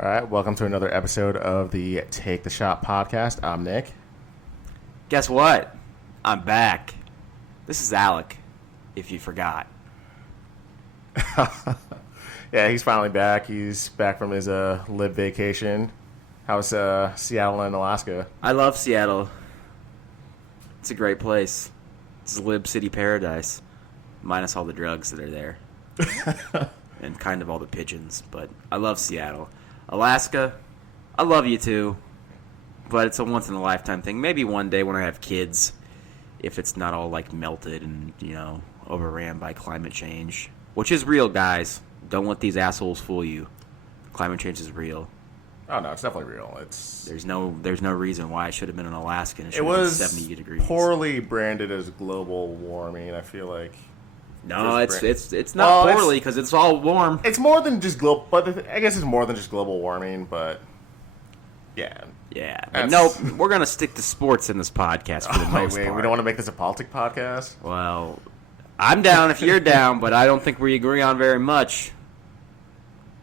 All right, welcome to another episode of the Take the Shot podcast. I'm Nick. Guess what? I'm back. This is Alec, if you forgot. Yeah, he's finally back. He's back from his live vacation. How's Seattle and Alaska? I love Seattle. It's a great place. It's a lib city paradise, minus all the drugs that are there. And kind of all the pigeons, but I love Seattle. Alaska, I love you too, but it's a once-in-a-lifetime thing. Maybe one day when I have kids, if it's not all, like, melted and, overran by climate change, which is real, guys. Don't let these assholes fool you. Climate change is real. Oh, no, it's definitely real. There's no reason why it should have been in Alaska and it should It have been was 70 degrees. poorly branded as global warming, I feel like. No, it's not poorly because it's all warm. It's more than just global, but I guess it's more than just global warming, but yeah. Yeah, but no, we're going to stick to sports in this podcast for the most part. We don't want to make this a politics podcast? Well, I'm down if you're down, but I don't think we agree on very much.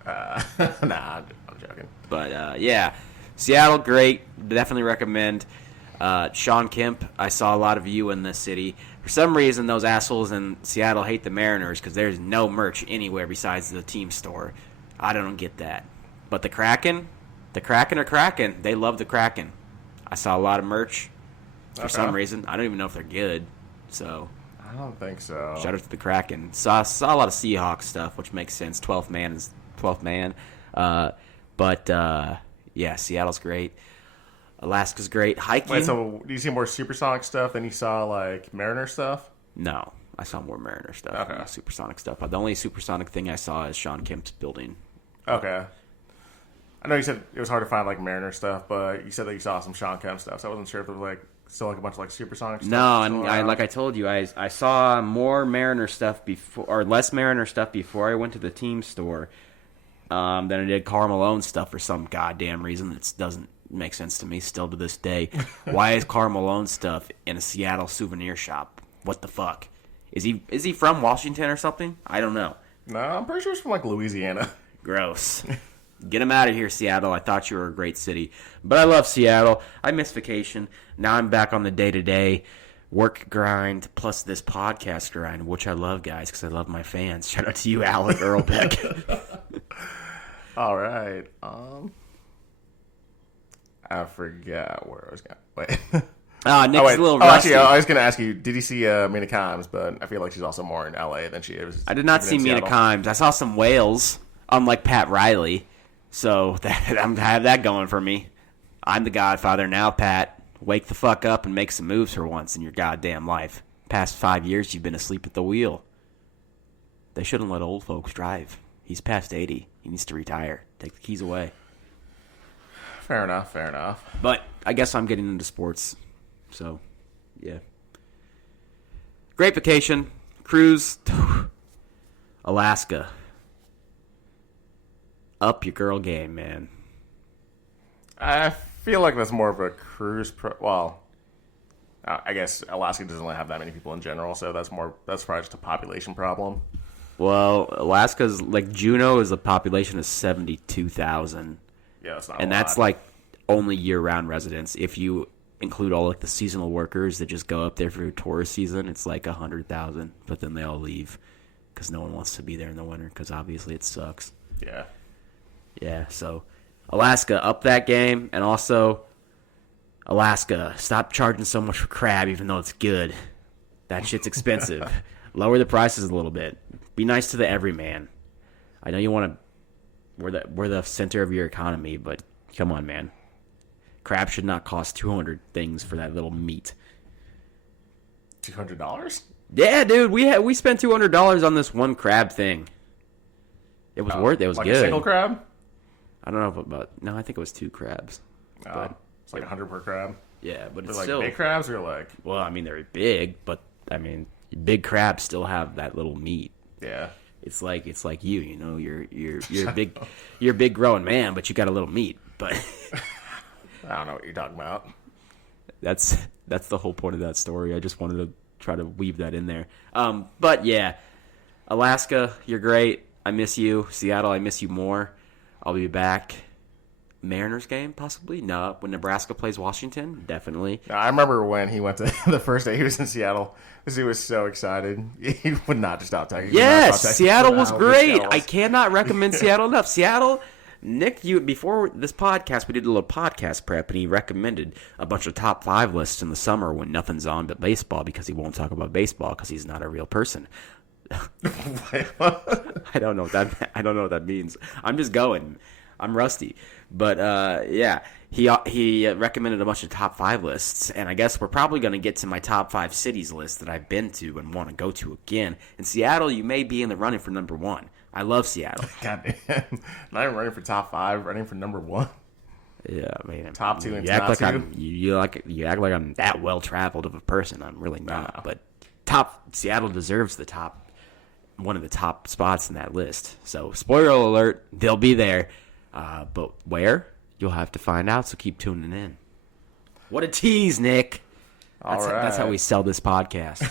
Nah, I'm joking. But, yeah, Seattle, great. Definitely recommend. Sean Kemp, I saw a lot of you in this city. For some reason, those assholes in Seattle hate the Mariners because there's no merch anywhere besides the team store. I don't get that. But the Kraken are Kraken. They love the Kraken. I saw a lot of merch for some reason. I don't even know if they're good. So I don't think so. Shout out to the Kraken. Saw a lot of Seahawks stuff, which makes sense. 12th man is 12th man. Yeah, Seattle's great. Alaska's great. Hiking. Wait, so do you see more supersonic stuff than you saw, like, Mariner stuff? No, I saw more Mariner stuff than supersonic stuff. The only supersonic thing I saw is Sean Kemp's building. Okay. I know you said it was hard to find, like, Mariner stuff, but you said that you saw some Sean Kemp stuff, so I wasn't sure if there was, like, still, like, a bunch of, like, supersonic stuff. No, and like I told you, I saw more Mariner stuff before, or less Mariner stuff before I went to the team store than I did Karl Malone stuff for some goddamn reason that doesn't make sense to me still to this day. Why is Karl Malone stuff in a Seattle souvenir shop? What the fuck? Is he from Washington or something? I don't know. No, I'm pretty sure it's from, like, Louisiana. Gross. Get him out of here, Seattle. I thought you were a great city. But I love Seattle. I miss vacation. Now I'm back on the day-to-day work grind plus this podcast grind, which I love, guys, because I love my fans. Shout out to you, Alec Earlbeck. All right. I forgot where I was going. Wait. Nick's a little rusty. Actually, I was going to ask you, did you see Mina Kimes? But I feel like she's also more in L.A. than she is. I did not see Mina Kimes. I saw some whales, unlike Pat Riley. So I have that going for me. I'm the godfather now, Pat. Wake the fuck up and make some moves for once in your goddamn life. Past 5 years, you've been asleep at the wheel. They shouldn't let old folks drive. He's past 80. He needs to retire. Take the keys away. Fair enough. But I guess I'm getting into sports. So, yeah. Great vacation. Cruise. Alaska. Up your girl game, man. I feel like that's more of a cruise. I guess Alaska doesn't really have that many people in general, so that's probably just a population problem. Well, Alaska's, like, Juneau is a population of 72,000. Yeah, that's not and that's like only year-round residents. If you include all like the seasonal workers that just go up there for tourist season, it's like 100,000. But then they all leave because no one wants to be there in the winter because obviously it sucks. Yeah. So Alaska, up that game, and also Alaska, stop charging so much for crab, even though it's good. That shit's expensive. Lower the prices a little bit. Be nice to the everyman. I know you want to. We're the center of your economy, but come on, man. Crab should not cost 200 things for that little meat. $200? Yeah, dude, we spent $200 on this one crab thing. It was worth it. It was like good. A single crab? I don't know about. No, I think it was 2 crabs. But it's like 100 per crab. Yeah, but it's like still big crabs or like. Well, I mean they're big, but I mean big crabs still have that little meat. Yeah. It's like you you're a big growing man, but you got a little meat. But I don't know what you're talking about. That's the whole point of that story. I just wanted to try to weave that in there. But yeah, Alaska, you're great. I miss you. Seattle, I miss you more. I'll be back Mariners game, possibly. No, when Nebraska plays Washington, definitely. Now, I remember when he went to the first day he was in Seattle because he was so excited. He would not just stop texting. Yes, Seattle was great. Seattle was. I cannot recommend Seattle enough. Seattle, Nick, before this podcast, we did a little podcast prep, and he recommended a bunch of top 5 lists in the summer when nothing's on but baseball because he won't talk about baseball because he's not a real person. I don't know what that means. I'm just going. I'm rusty. But yeah, he recommended a bunch of top 5 lists, and I guess we're probably going to get to my top 5 cities list that I've been to and want to go to again. In Seattle, you may be in the running for number 1. I love Seattle. Goddamn. Not even running for top 5, running for number 1. Yeah, I mean, top 2 and you act top like 2. You act like I'm that well traveled of a person. I'm really not. No. But Seattle deserves one of the top spots in that list. So spoiler alert, they'll be there. But where? You'll have to find out, so keep tuning in. What a tease, Nick. That's how we sell this podcast.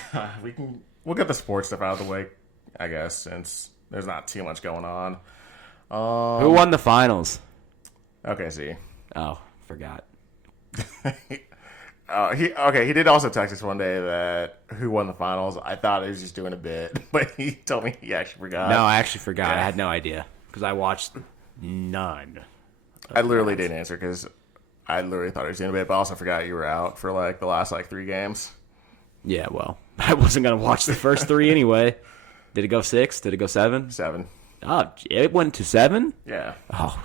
We'll get the sports stuff out of the way, I guess, since there's not too much going on. Who won the finals? Okay, see. Oh, forgot. He did also text us one day that who won the finals. I thought he was just doing a bit, but he told me he actually forgot. No, I actually forgot. Yeah. I had no idea because I watched none. I literally didn't answer because I literally thought he was doing a bit, but I also forgot you were out for like the last 3 games. Yeah, well, I wasn't going to watch the first 3 anyway. Did it go 6? Did it go 7? 7. Oh, it went to 7? Yeah. Oh.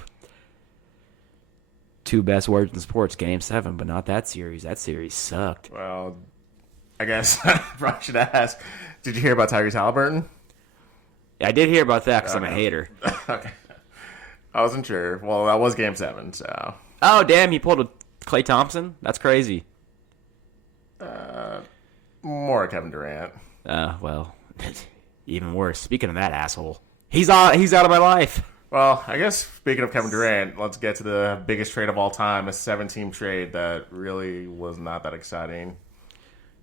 2 best words in sports, game 7, but not that series. That series sucked. Well, I guess I should ask, did you hear about Tyrese Halliburton? Yeah, I did hear about that because I'm a hater. Okay. I wasn't sure. Well, that was game 7, so. Oh, damn, he pulled a Klay Thompson? That's crazy. More Kevin Durant. Well, even worse. Speaking of that asshole, he's out of my life. Well, I guess speaking of Kevin Durant, let's get to the biggest trade of all time, a 7-team trade that really was not that exciting.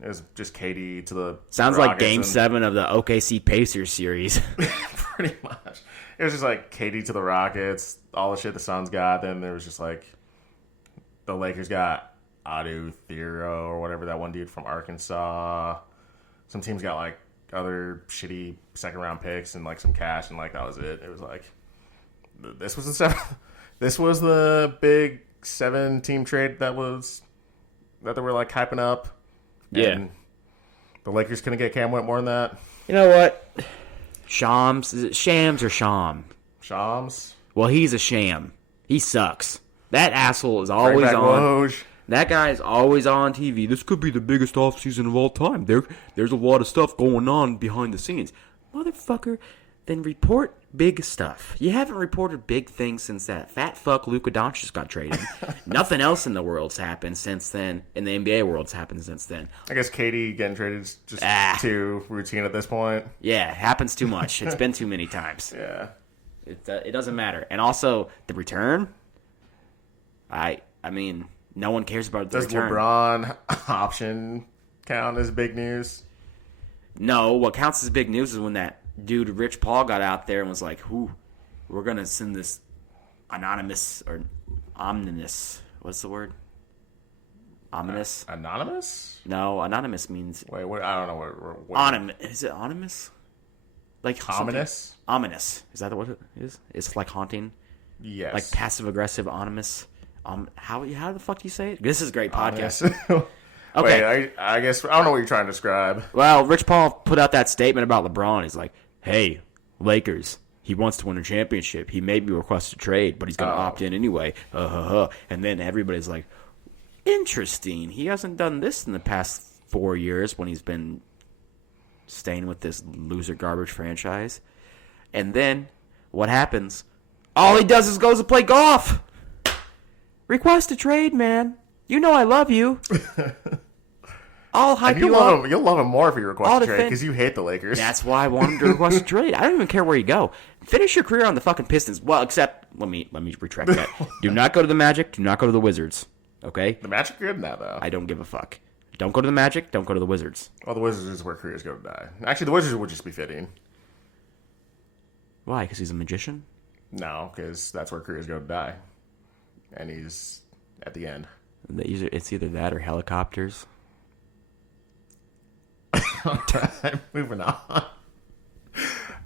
It was just KD to the Sounds Rockets like Game 7 of the OKC Pacers series. Pretty much. It was just like KD to the Rockets, all the shit the Suns got. Then there was just like the Lakers got Adu Thero or whatever, that one dude from Arkansas. Some teams got like other shitty second-round picks and like some cash, and like that was it. It was like this was the big 7-team trade that they were like hyping up. Yeah. And the Lakers couldn't get Cam Whitmore in that. You know what? Shams? Is it Shams or Sham? Shams? Well, he's a sham. He sucks. That asshole is always on. Woj. That guy is always on TV. This could be the biggest offseason of all time. There's a lot of stuff going on behind the scenes. Motherfucker, then report big stuff. You haven't reported big things since that fat fuck Luka Doncic got traded. Nothing else in the world's happened since then. In the NBA world's happened since then. I guess KD getting traded is just too routine at this point. Yeah, it happens too much. It's been too many times. Yeah. It doesn't matter. And also, the return, I mean, no one cares about the Does return. LeBron option count as big news? No, what counts as big news is when that dude Rich Paul got out there and was like, we're going to send this anonymous or ominous. What's the word? Ominous? Anonymous? No, anonymous means... Wait, what? I don't know what Is it ominous? Like ominous? Ominous. Is that what it is? It's like haunting? Yes. Like passive-aggressive, ominous? How the fuck do you say it? This is a great podcast. Okay. Okay. Wait, I guess I don't know what you're trying to describe. Well, Rich Paul put out that statement about LeBron. He's like, hey, Lakers, he wants to win a championship. He may be requested a trade, but he's going to opt in anyway. And then everybody's like, interesting. He hasn't done this in the past 4 years when he's been staying with this loser garbage franchise. And then what happens? All he does is goes to play golf. Request a trade, man. You know I love you. I'll hype you up. You'll love him more if you request a trade defend- because you hate the Lakers. That's why I want him to request a trade. I don't even care where you go. Finish your career on the fucking Pistons. Well, except let me retract that. Do not go to the Magic. Do not go to the Wizards. Okay? The Magic are good now, though. I don't give a fuck. Don't go to the Magic. Don't go to the Wizards. Well, the Wizards is where careers go to die. Actually, the Wizards would just be fitting. Why? Because he's a magician? No, because that's where careers go to die. and he's at the end. It's either that or helicopters. All right, moving on.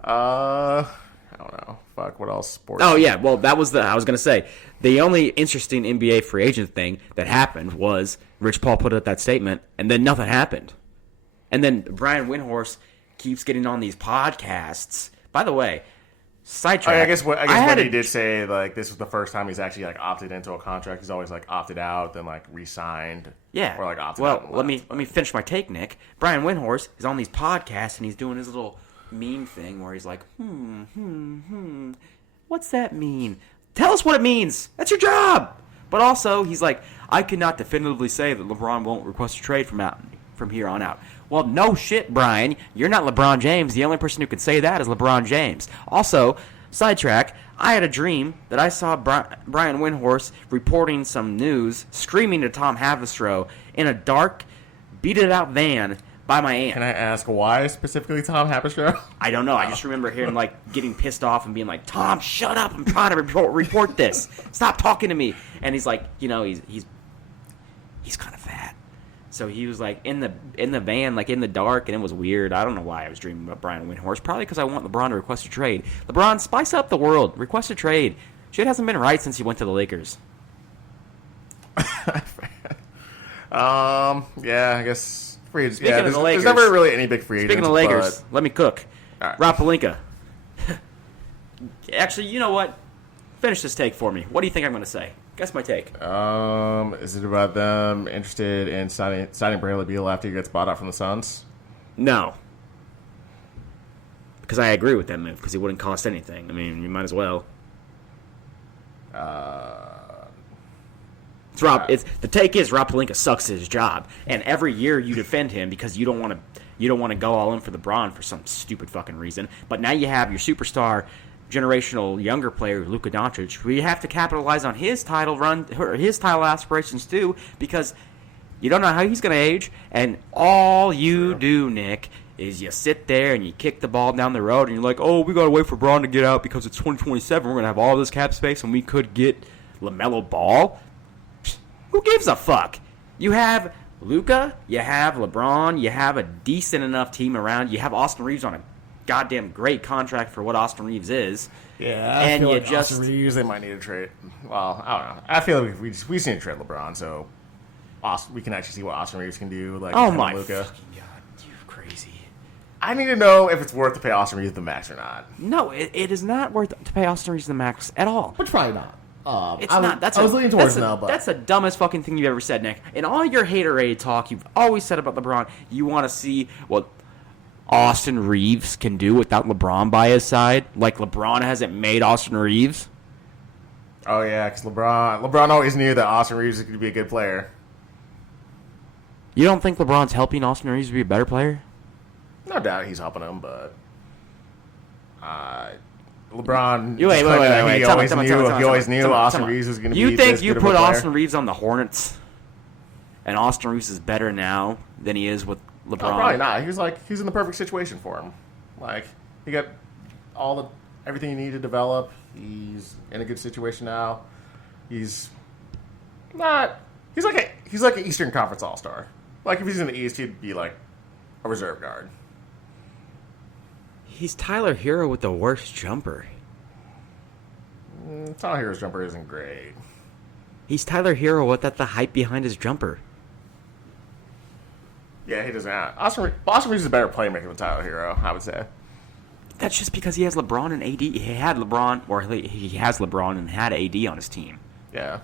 I don't know. Fuck, what else? Sports. Oh, yeah. Well, I was going to say, the only interesting NBA free agent thing that happened was Rich Paul put out that statement, and then nothing happened. And then Brian Windhorst keeps getting on these podcasts. By the way, sidetrack. I guess what he did say, like, this was the first time he's actually, like, opted into a contract. He's always, like, opted out, then, like, re-signed. Yeah. Or, like, opted out. Well, let me finish my take, Nick. Brian Windhorst is on these podcasts, and he's doing his little meme thing where he's like, what's that mean? Tell us what it means. That's your job. But also, he's like, I cannot definitively say that LeBron won't request a trade from here on out. Well, no shit, Brian. You're not LeBron James. The only person who could say that is LeBron James. Also, sidetrack, I had a dream that I saw Brian Windhorst reporting some news, screaming to Tom Havastro in a dark, beat-it-out van by my aunt. Can I ask why specifically Tom Havastro? I don't know. I just remember him like getting pissed off and being like, Tom, shut up. I'm trying to report this. Stop talking to me. And he's like, he's kind of fat. So he was like in the van, like in the dark, and it was weird. I don't know why I was dreaming about Brian Windhorst. Probably because I want LeBron to request a trade. LeBron, spice up the world. Request a trade. Shit hasn't been right since he went to the Lakers. Yeah, I guess free agents. Speaking of the Lakers, there's never really any big free agents. Speaking of Lakers, let me cook. Right. Rob Pelinka. Actually, you know what? Finish this take for me. What do you think I'm going to say? Guess my take. Is it about them interested in signing Bradley Beal after he gets bought out from the Suns? No. Because I agree with that move, because he wouldn't cost anything. I mean, you might as well. The take is Rob Pelinka sucks at his job, and every year you defend him because you don't want to go all in for LeBron for some stupid fucking reason. But now you have your superstar, generational younger player Luka Doncic, who you have to capitalize on his title run, or his title aspirations too, because you don't know how he's going to age, and all you do, Nick, is you sit there and you kick the ball down the road, and you're like, oh, we got to wait for Braun to get out because it's 2027. We're going to have all this cap space, and we could get LaMelo Ball. Who gives a fuck? You have Luka, you have LeBron, you have a decent enough team around. You have Austin Reeves on a goddamn great contract for what Austin Reeves is. Yeah, I feel like Austin Reeves, they might need to trade. Well, I don't know. I feel like we just need to trade LeBron, so we can actually see what Austin Reeves can do. Like, oh my Luka. fucking god, you crazy! I need to know if it's worth to pay Austin Reeves the max or not. No, it is not worth to pay Austin Reeves the max at all. But probably not. It's not. I was leaning towards now, but that's the dumbest fucking thing you've ever said, Nick. In all your haterade talk, you've always said about LeBron, you want to see what Austin Reeves can do without LeBron by his side. Like LeBron hasn't made Austin Reeves. Oh yeah, because LeBron always knew that Austin Reeves was going to be a good player. You don't think LeBron's helping Austin Reeves be a better player? No doubt he's helping him, but LeBron. Wait. He always knew Austin Reeves was going to be. You think you put Austin Reeves on the Hornets, and Austin Reeves is better now than he is with LeBron? No, probably not. He's in the perfect situation for him. Like, he got everything he needed to develop. He's in a good situation now. He's like an Eastern Conference All-Star. Like, if he's in the East, he'd be like a reserve guard. He's Tyler Hero with the worst jumper. Tyler Hero's jumper isn't great. He's Tyler Hero without the hype behind his jumper. Yeah, he doesn't have. Austin Reeves is a better playmaker than Tyler Hero, I would say. That's just because he has LeBron and AD. He has LeBron and had AD on his team. Yeah.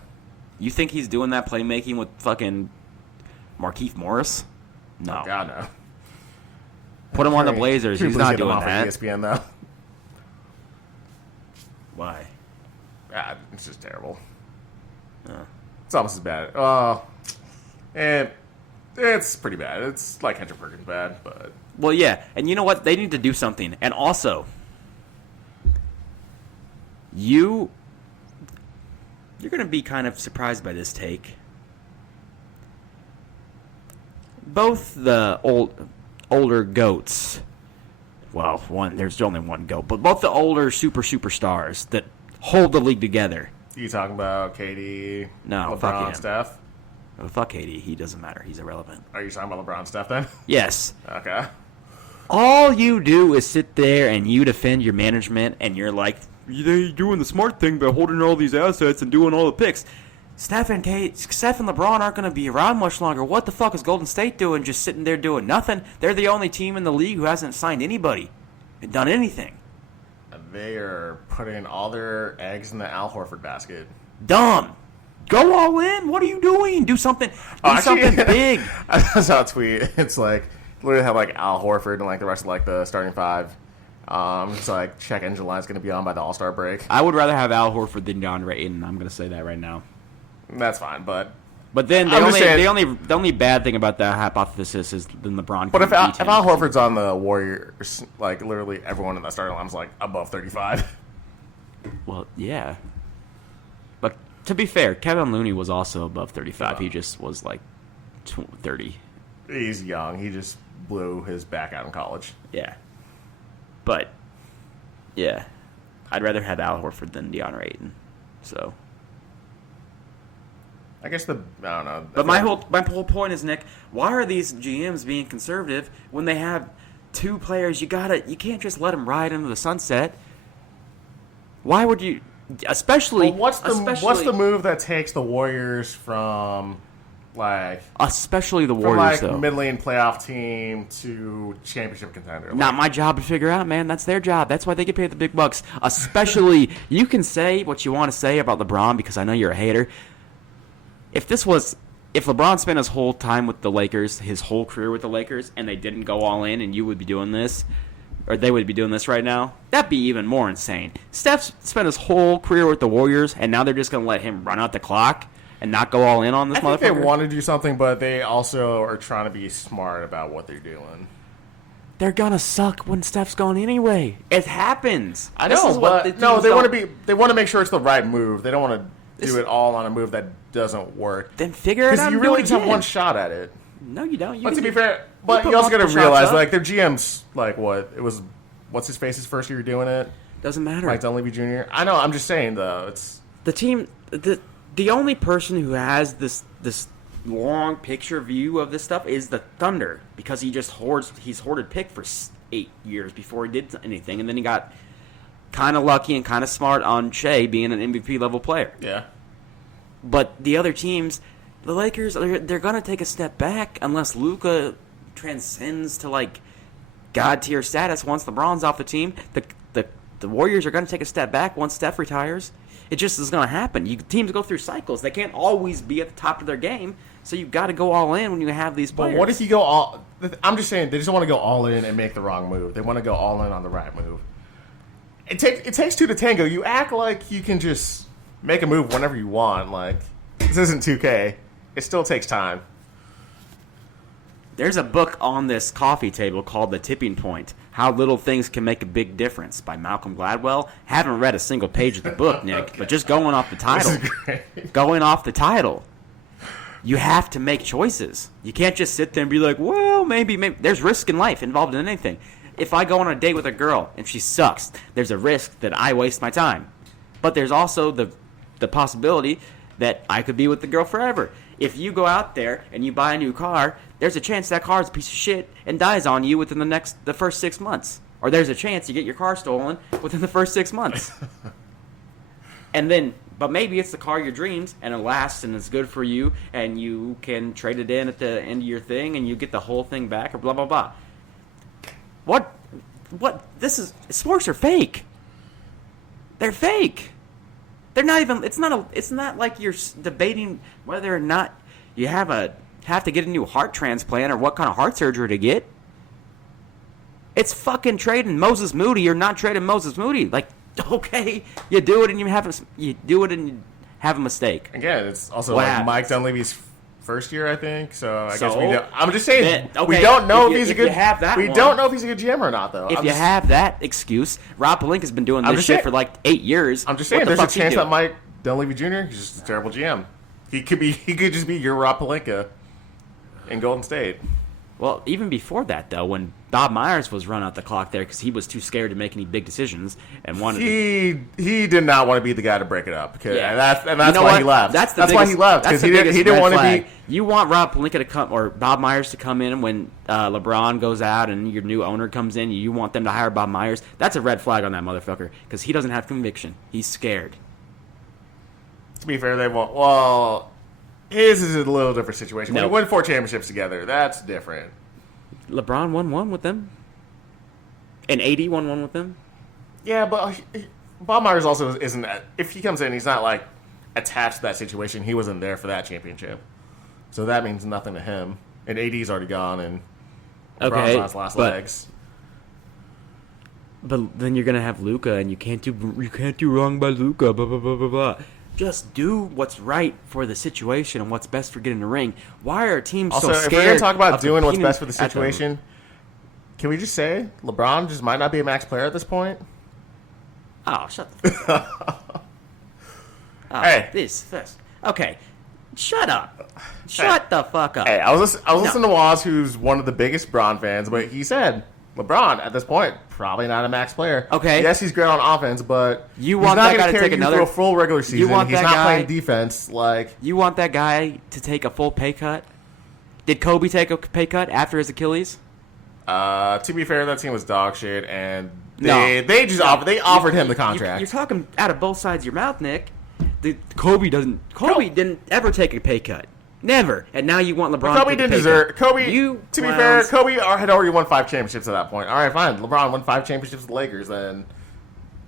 You think he's doing that playmaking with fucking Markieff Morris? No. Oh, God, no. Put him on the Blazers. He's not doing that. ESPN, though. Why? It's just terrible. It's almost as bad. It's pretty bad. It's like Kendrick Perkins bad, but... Well, yeah. And you know what? They need to do something. And also, you're going to be kind of surprised by this take. Both the older GOATs, there's only one GOAT, but both the older superstars that hold the league together, You talking about KD, No, fuck LeBron, him. Steph? Oh, fuck KD. He doesn't matter. He's irrelevant. Are you talking about LeBron, Steph then? Yes. Okay. All you do is sit there and you defend your management, and you're like, they're doing the smart thing by holding all these assets and doing all the picks. Steph and LeBron aren't going to be around much longer. What the fuck is Golden State doing just sitting there doing nothing? They're the only team in the league who hasn't signed anybody and done anything. They are putting all their eggs in the Al Horford basket. Dumb. Go all in. What are you doing? Do something. Something big. I saw a tweet. It's like literally have like Al Horford and like the rest of like the starting five. It's like check engine line's going to be on by the All-Star break. I would rather have Al Horford than DeAndre Ayton. I'm going to say that right now. That's fine, but then the only bad thing about that hypothesis is then LeBron. But if Al Horford's on the Warriors, like literally everyone in that starting line is like above 35. Well, yeah. But to be fair, Kevin Looney was also above 35. He just was like 30. He's young. He just blew his back out in college. Yeah. But yeah, I'd rather have Al Horford than DeAndre Ayton. So. I guess I don't know. But my whole point is, Nick, why are these GMs being conservative when they have two players? You can't just let them ride into the sunset. Why would you? Especially, what's the move that takes the Warriors from like especially the Warriors from like though mid-lane playoff team to championship contender? Not my job to figure out, man. That's their job. That's why they get paid the big bucks. Especially, you can say what you want to say about LeBron because I know you're a hater. If LeBron spent his whole time with the Lakers, his whole career with the Lakers, and they didn't go all in, and you would be doing this, or they would be doing this right now, that'd be even more insane. Steph spent his whole career with the Warriors, and now they're just going to let him run out the clock and not go all in on this motherfucker? I think they want to do something, but they also are trying to be smart about what they're doing. They're going to suck when Steph's gone anyway. It happens. I know, but no, they want to make sure it's the right move. They don't want to do it all on a move that doesn't work. Then figure it out. Because you really just have one shot at it. No, you don't. But to be fair, but you also got to realize, like, their GM's, like, what's his face's first year doing it? Doesn't matter. Mike Dunleavy Jr. I know, I'm just saying, though. It's the team, the only person who has this long picture view of this stuff is the Thunder, because he's hoarded pick for 8 years before he did anything, and then he got kind of lucky and kind of smart on Shea being an MVP level player. Yeah. But the other teams, the Lakers, they're going to take a step back unless Luka transcends to like god tier status once LeBron's off the team. The Warriors are going to take a step back once Steph retires. It just is going to happen. Teams go through cycles. They can't always be at the top of their game, so you've got to go all in when you have these players. But what if you go all... I'm just saying, they just don't want to go all in and make the wrong move. They want to go all in on the right move. It takes two to tango. You act like you can just make a move whenever you want. Like, this isn't 2K. It still takes time. There's a book on this coffee table called The Tipping Point, How Little Things Can Make a Big Difference by Malcolm Gladwell. Haven't read a single page of the book, Nick, okay. But just going off the title. This is great. Going off the title. You have to make choices. You can't just sit there and be like, well, maybe. There's risk in life involved in anything. If I go on a date with a girl and she sucks, there's a risk that I waste my time. But there's also the possibility that I could be with the girl forever. If you go out there and you buy a new car, there's a chance that car's a piece of shit and dies on you within the first 6 months. Or there's a chance you get your car stolen within the first 6 months. But maybe it's the car of your dreams and it lasts and it's good for you and you can trade it in at the end of your thing and you get the whole thing back or blah, blah, blah. What? Sports are fake. They're fake. They're not even. It's not like you're debating whether or not you have to get a new heart transplant or what kind of heart surgery to get. It's fucking trading Moses Moody or not trading Moses Moody. Like, okay, you do it and you have a mistake. Again, it's also like Mike Dunleavy's first year, I think. So I guess we don't. I'm just saying we don't know if he's a good. We don't know if he's a good GM or not, though. If you have that excuse, Rob Pelinka's been doing this shit for like 8 years. I'm just saying, there's a chance that Mike Dunleavy Jr. is just a terrible GM. He could just be your Rob Pelinka in Golden State. Well, even before that, though, when Bob Myers was run out the clock there because he was too scared to make any big decisions and wanted he did not want to be the guy to break it up. Because, Yeah. and that's why he left. That's why he left, because he didn't want to be. You want Rob Pelinka to come or Bob Myers to come in when LeBron goes out and your new owner comes in. You want them to hire Bob Myers. That's a red flag on that motherfucker because he doesn't have conviction. He's scared. To be fair, they won't. Well, his is a little different situation. When No. you win 4 championships together, that's different. LeBron won one with them, and AD won one with them. Yeah, but Bob Myers also isn't. If he comes in, he's not like attached to that situation. He wasn't there for that championship, so that means nothing to him. And AD's already gone, and LeBron's on his last legs. But then you're gonna have Luka, and you can't do wrong by Luka. Blah blah blah blah blah. Just do what's right for the situation and what's best for getting the ring. Why are teams Also, so scared? if we're gonna talk about of doing what's competing best for the at situation, can we just say LeBron just might not be a max player at this point? Oh, shut the fuck up. Oh, Hey. this. Okay, shut up. Shut the fuck up. Hey, I was listening to Waz, who's one of the biggest Bron fans, but he said LeBron at this point probably not a max player. Okay. Yes, he's great on offense, but You he's want not that guy going to to carry take you another- through a full regular season. want He's that not guy- playing defense. Like, You want that guy to take a full pay cut? Did Kobe take a pay cut after his Achilles? to be fair, that team was dog shit, and No. they just offered him the contract. You're talking out of both sides of your mouth, Nick. Kobe didn't ever take a pay cut. Never. And now you want LeBron to Kobe take a didn't pay deserve. cut. Kobe. You to be clowns. fair, Kobe had already won 5 championships at that point. All right, fine. LeBron won 5 championships with the Lakers, then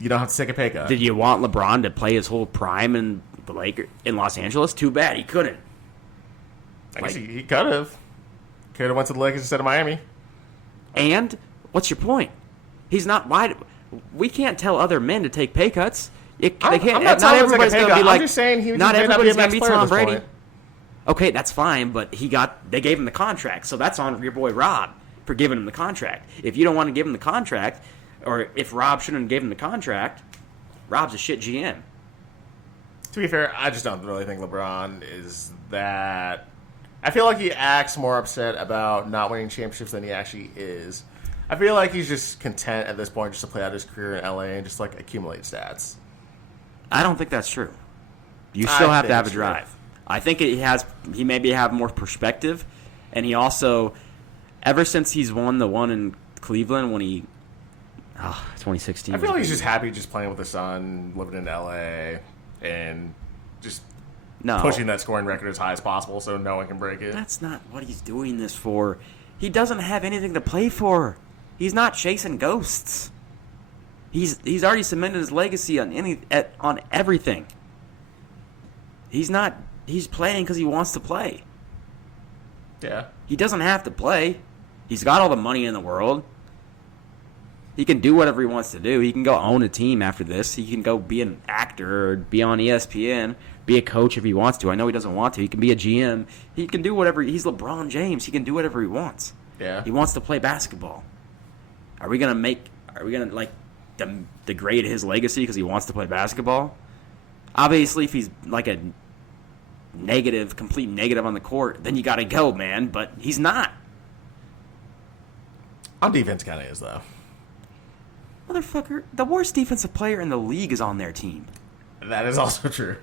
you don't have to take a pay cut. Did you want LeBron to play his whole prime in the Lakers in Los Angeles? Too bad he couldn't. I guess he could have. Could have went to the Lakers instead of Miami. And what's your point? He's not. Why? We can't tell other men to take pay cuts. They can't. I'm not telling him to take a everybody's pay going cut. to be like. I'm just saying he not may not everybody's be a going to max be player at Tom this Brady. point. Okay, that's fine, but they gave him the contract, so that's on your boy Rob for giving him the contract. If you don't want to give him the contract, or if Rob shouldn't have given him the contract, Rob's a shit GM. To be fair, I just don't really think LeBron is that. I feel like he acts more upset about not winning championships than he actually is. I feel like he's just content at this point just to play out his career in LA and just like accumulate stats. I don't think that's true. You I still have to think have a it's drive. I think he maybe have more perspective, and he also, ever since he's won the one in Cleveland when 2016. I feel like he's just happy just playing with his son, living in LA, and just pushing that scoring record as high as possible so no one can break it. That's not what he's doing this for. He doesn't have anything to play for. He's not chasing ghosts. He's already cemented his legacy on everything. He's playing because he wants to play. Yeah. He doesn't have to play. He's got all the money in the world. He can do whatever he wants to do. He can go own a team after this. He can go be an actor or be on ESPN, be a coach if he wants to. I know he doesn't want to. He can be a GM. He can do whatever. He's LeBron James. He can do whatever he wants. Yeah. He wants to play basketball. Are we gonna degrade his legacy because he wants to play basketball? Obviously, if he's like a complete negative on the court, then you got to go, man. But he's not. On defense, kind of is, though. Motherfucker, the worst defensive player in the league is on their team. That is also true.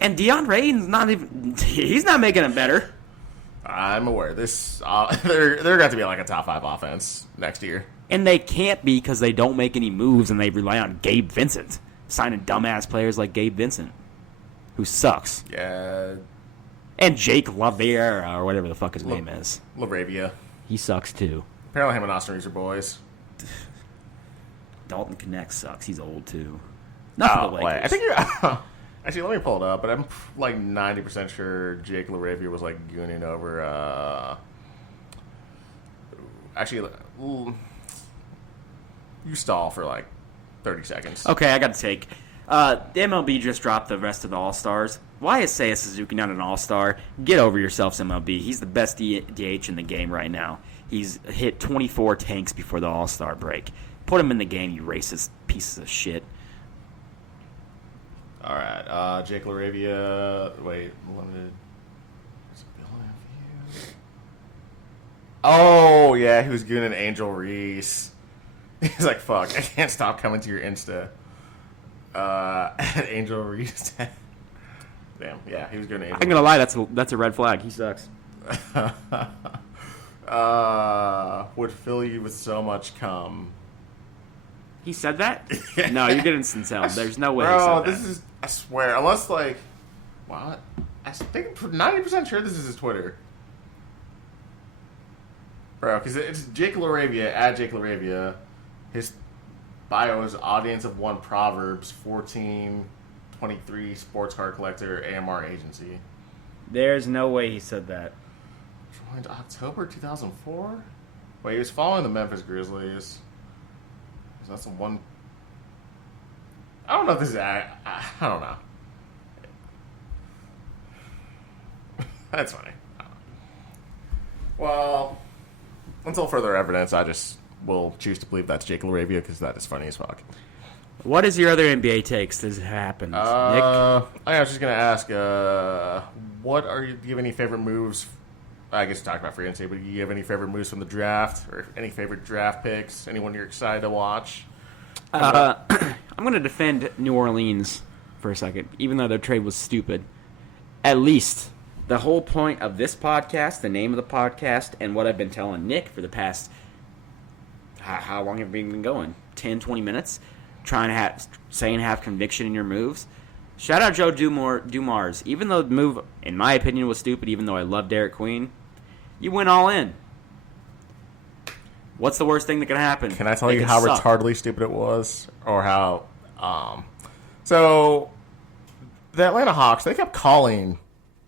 And DeAndre Ayton's not even... He's not making it better. I'm aware. They're going to be like a top 5 offense next year. And they can't be because they don't make any moves and they rely on Gabe Vincent. Signing dumbass players like Gabe Vincent, who sucks. Yeah. And Jake LaVera, or whatever the fuck his name is. LaRavia. He sucks too. Apparently him and Austin Reeves are boys. Dalton Connect sucks. He's old too. Not for the Lakers. Wait, I think you're... Actually, let me pull it up, but I'm like 90% sure Jake LaRavia was like gooning over... Actually, you stall for like 30 seconds. Okay, I got to take. The MLB just dropped the rest of the All-Stars. Why is Seiya Suzuki not an All-Star? Get over yourselves, MLB. He's the best DH in the game right now. He's hit 24 tanks before the All-Star break. Put him in the game, you racist pieces of shit. All right, Jake LaRavia. Wait, limited. Oh, yeah, he was gooning Angel Reese. He's like, fuck, I can't stop coming to your Insta. Angel Reese. Damn, yeah, he was gooning Angel I'm gonna lie, that's a red flag. He sucks. Would fill you with so much cum. He said that? No, you're getting Sincel. There's no way Bro, he said that. this is, I swear, unless, like, what? I think 90% sure this is his Twitter. Bro, because it's Jake LaRavia, at Jake LaRavia. His bio is audience of one Proverbs, 1423 sports car collector, AMR agency. There's no way he said that. Joined October 2004? Wait, he was following the Memphis Grizzlies. That's the one. I don't know if this is. I don't know. That's funny. Well, until further evidence, I just will choose to believe that's Jake LaRavia because that is funny as fuck. What is your other NBA takes that happened, Nick? I was just gonna ask. What are you? Do you have any favorite moves? I guess talk about free agency, but do you have any favorite moves from the draft or any favorite draft picks? Anyone you're excited to watch? I'm going to defend New Orleans for a second, even though their trade was stupid. At least the whole point of this podcast, the name of the podcast, and what I've been telling Nick for the past, how long have we been going? 10, 20 minutes? Saying have conviction in your moves. Shout out Joe Dumars. Even though the move, in my opinion, was stupid, even though I love Derek Queen, you went all in. What's the worst thing that can happen? Can I tell you how retardedly stupid it was? Or how... So, the Atlanta Hawks, they kept calling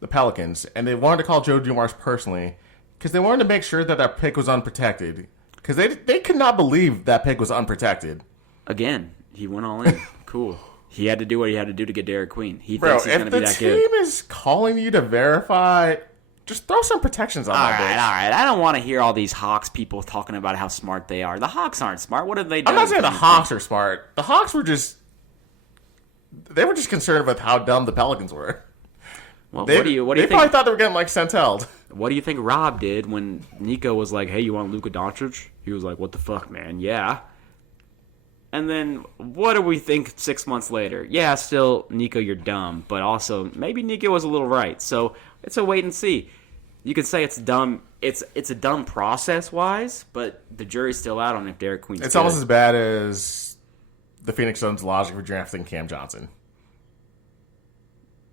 the Pelicans, and they wanted to call Joe Dumars personally, because they wanted to make sure that that pick was unprotected. Because they could not believe that pick was unprotected. Again, he went all in. Cool. He had to do what he had to do to get Derek Queen. He thinks he's going to be that good. If the team is calling you to verify... Just throw some protections on that bitch. All right. I don't want to hear all these Hawks people talking about how smart they are. The Hawks aren't smart. What have they done? I'm not saying the Hawks are smart. The Hawks were just... They were just concerned with how dumb the Pelicans were. Well, they what do you probably think? Thought they were getting, like, sent-held. What do you think Rob did when Nico was like, hey, you want Luka Doncic? He was like, what the fuck, man? Yeah. And then, what do we think 6 months later? Yeah, still, Nico, you're dumb. But also, maybe Nico was a little right. So, it's a wait and see. You could say it's dumb. It's a dumb process-wise, but the jury's still out on if Derek Queen's It's good. almost as bad as the Phoenix Suns' logic for drafting Cam Johnson.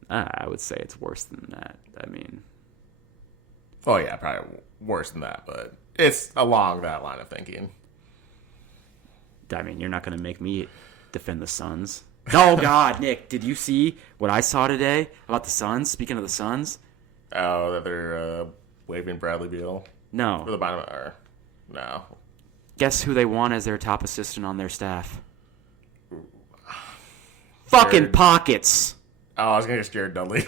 I would say it's worse than that. I mean... Oh, yeah, probably worse than that, but it's along that line of thinking. I mean, you're not going to make me defend the Suns. Oh, God, Nick, did you see what I saw today about the Suns? Speaking of the Suns? Oh, that they're waving Bradley Beal? No. For the bottom, or no. Guess who they want as their top assistant on their staff? Fucking Pockets. Oh, I was going to guess Jared Dudley.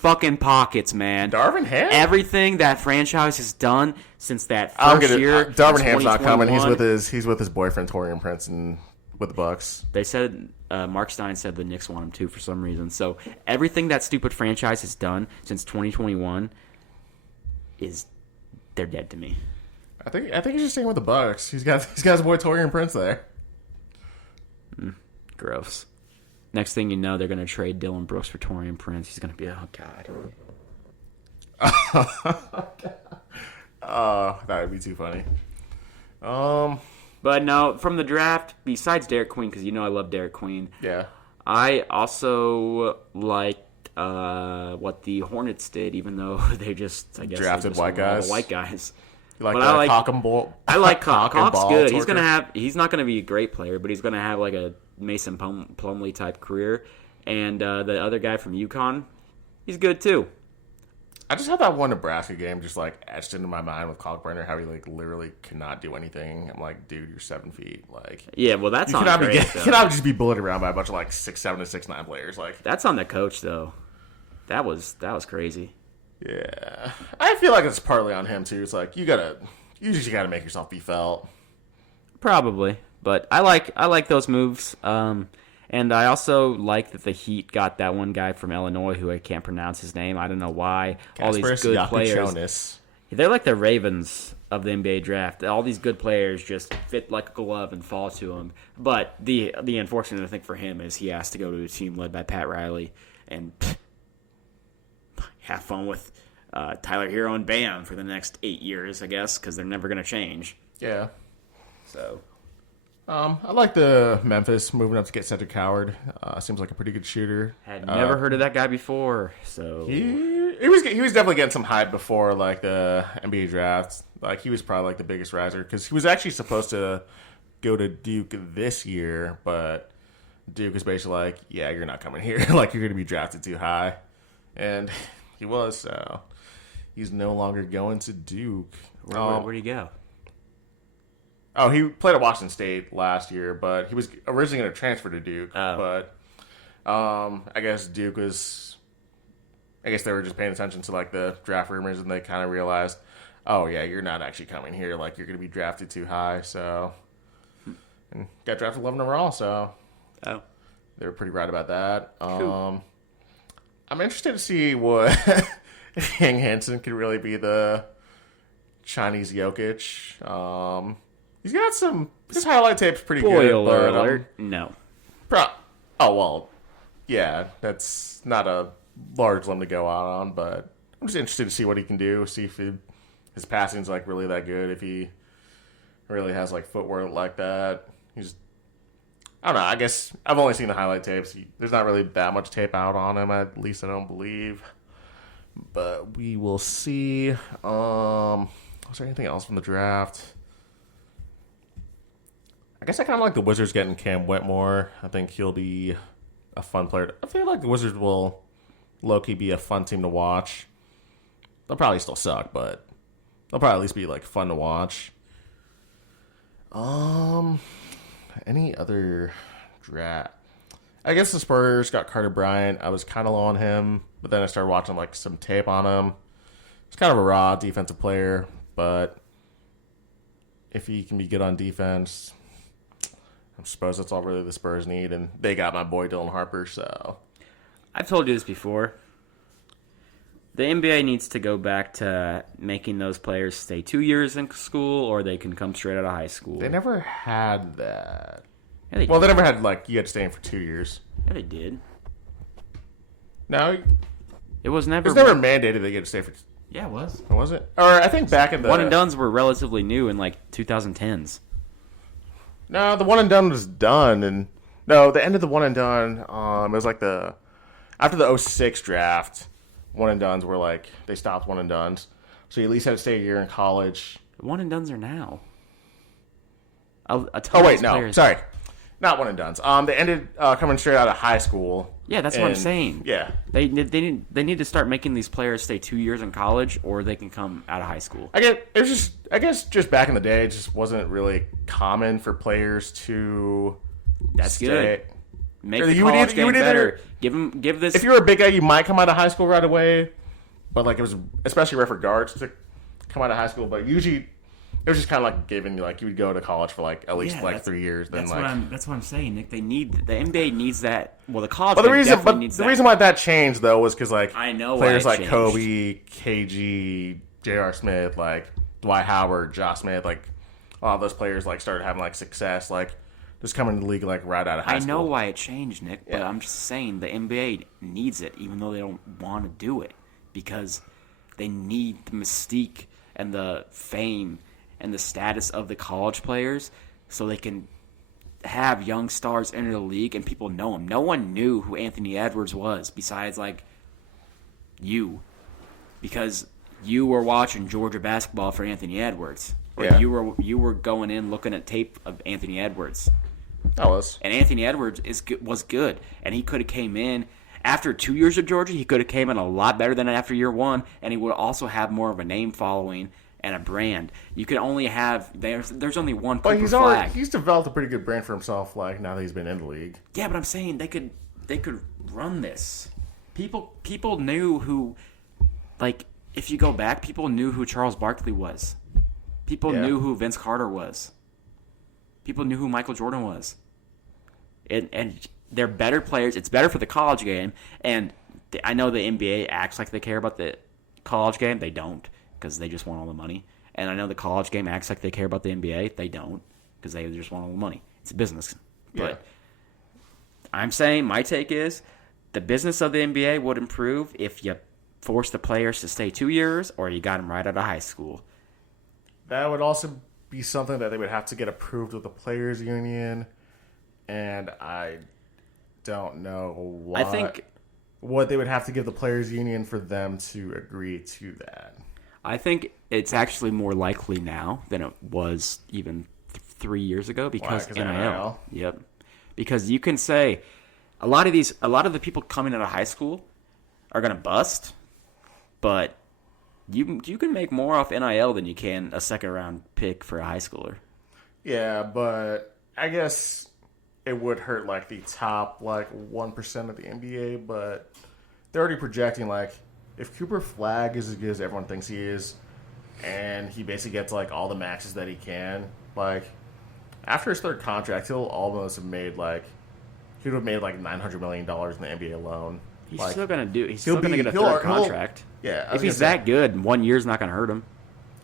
Fucking Pockets, man. Darvin Ham? Everything that franchise has done since that first year. Darvin Ham's not coming. He's with his boyfriend Torian Prince and with the Bucks. They said Mark Stein said the Knicks want him too for some reason. So everything that stupid franchise has done since 2021 they're dead to me. I think he's just staying with the Bucks. He's got his boy Torian Prince there. Gross. Next thing you know, they're going to trade Dylan Brooks for Torian Prince. He's going to be, oh, God. Oh, that would be too funny. But no, from the draft, besides Derek Queen, because you know I love Derek Queen. Yeah. I also liked what the Hornets did, even though they just, I guess, drafted white guys. White guys. You like cock and ball? I like Cock. Cock's good. Torture? He's not gonna be a great player, but he's gonna have like a Mason Plumlee type career. And the other guy from UConn, he's good too. I just had that one Nebraska game just like etched into my mind with Kalkbrenner, how he like literally cannot do anything. I'm like, dude, you're 7 feet. Like, yeah, well, that's you on cannot great, you cannot just be bullied around by a bunch of like 6'7" to 6'9" players. Like, that's on the coach though. That was crazy. Yeah, I feel like it's partly on him too. It's like you just gotta make yourself be felt. Probably, but I like those moves. And I also like that the Heat got that one guy from Illinois who I can't pronounce his name. I don't know why. All these good players. They're like the Ravens of the NBA draft. All these good players just fit like a glove and fall to him. But the unfortunate thing for him is he has to go to a team led by Pat Riley and have fun with Tyler Hero and Bam for the next 8 years, I guess, because they're never going to change. Yeah. So, I like the Memphis moving up to get Cedric Howard. Seems like a pretty good shooter. had never heard of that guy before. So He was definitely getting some hype before like the NBA draft. Like he was probably like the biggest riser because he was actually supposed to go to Duke this year, but Duke is basically like, yeah, you're not coming here. Like you're going to be drafted too high, and he was. So he's no longer going to Duke. where'd he go? Oh, he played at Washington State last year, but he was originally going to transfer to Duke. Oh. But I guess Duke was. I guess they were just paying attention to like the draft rumors, and they kind of realized, oh yeah, you're not actually coming here. Like you're going to be drafted too high. So, and got drafted 11 overall. So, they were pretty right about that. Cool. I'm interested to see what if Yang Hansen could really be the Chinese Jokic. He's got some. His highlight tape's pretty good. Spoiler But, alert. No. Oh well, yeah, that's not a large limb to go out on, but I'm just interested to see what he can do. See if his passing's like really that good. If he really has like footwork like that. I don't know. I guess I've only seen the highlight tapes. There's not really that much tape out on him. At least I don't believe. But we will see. Was there anything else from the draft? I guess I kind of like the Wizards getting Cam Whitmore. I think he'll be a fun player. I feel like the Wizards will low-key be a fun team to watch. They'll probably still suck, but they'll probably at least be like fun to watch. Any other draft? I guess the Spurs got Carter Bryant. I was kind of low on him, but then I started watching like some tape on him. He's kind of a raw defensive player, but if he can be good on defense, I suppose that's all really the Spurs need, and they got my boy Dylan Harper, so. I've told you this before. The NBA needs to go back to making those players stay 2 years in school, or they can come straight out of high school. They never had that. Yeah, Well, they never had, like, you had to stay in for 2 years. Yeah, they did. No, It was never. it's never mandated that you had to stay for. Yeah, it was. Was it? Or I think back in the One and dones were relatively new in like 2010s. No, the one and done was done, and no, the end of the one and done. It was like after the 06 draft, one and dones were like they stopped one and dones, so you at least had to stay a year in college. One and dones are now. Oh wait, no, sorry, not one and dones. They ended coming straight out of high school. Yeah, that's what I'm saying. Yeah, they need to start making these players stay 2 years in college, or they can come out of high school. I guess just back in the day, it just wasn't really common for players to. That's stay. good. Make the You would college either- game you would either- better. Give this. If you were a big guy, you might come out of high school right away, but like it was especially rare for guards to come out of high school. But usually, it was just kind of like given like you would go to college for like at least 3 years. Then That's what I'm saying, Nick. The NBA needs that. Well, the college. But the reason, needs the that. reason why that changed though was because like I know players why it like changed. Kobe, KG, J.R. Smith, like Dwight Howard, Josh Smith, like a lot of those players like started having like success, like just coming to the league like right out of high school. I know why it changed, Nick, but Yeah. I'm just saying the NBA needs it, even though they don't want to do it, because they need the mystique and the fame and the status of the college players so they can have young stars enter the league and people know them. No one knew who Anthony Edwards was besides, like, you. Because you were watching Georgia basketball for Anthony Edwards. Or Yeah. you were going in looking at tape of Anthony Edwards. That was. And Anthony Edwards was good. And he could have came in after 2 years of Georgia. He could have came in a lot better than after year one. And he would also have more of a name following and a brand. You can only have there's only one But Cooper flag. he's developed a pretty good brand for himself. Like now that he's been in the league. Yeah, but I'm saying they could run this. People knew who, like, if you go back, people knew who Charles Barkley was. People Yeah. knew who Vince Carter was. People knew who Michael Jordan was. And they're better players. It's better for the college game. And I know the NBA acts like they care about the college game. They don't. because they just want all the money. And I know the college game acts like they care about the NBA. They don't, because they just want all the money. It's a business. But I'm saying my take is the business of the NBA would improve if you force the players to stay 2 years or you got them right out of high school. That would also be something that they would have to get approved with the players' union, and I don't know what they would have to give the players' union for them to agree to that. I think it's actually more likely now than it was even 3 years ago because NIL. Yep. Because you can say a lot of the people coming out of high school are going to bust, but you can make more off NIL than you can a second round pick for a high schooler. Yeah, but I guess it would hurt like the top 1% of the NBA, but they're already projecting if Cooper Flagg is as good as everyone thinks he is, and he basically gets all the maxes that he can, after his third contract, he'll almost have made he would have made $900 million in the NBA alone. He's still gonna get a third contract. Yeah, if he's that good, 1 year's not gonna hurt him.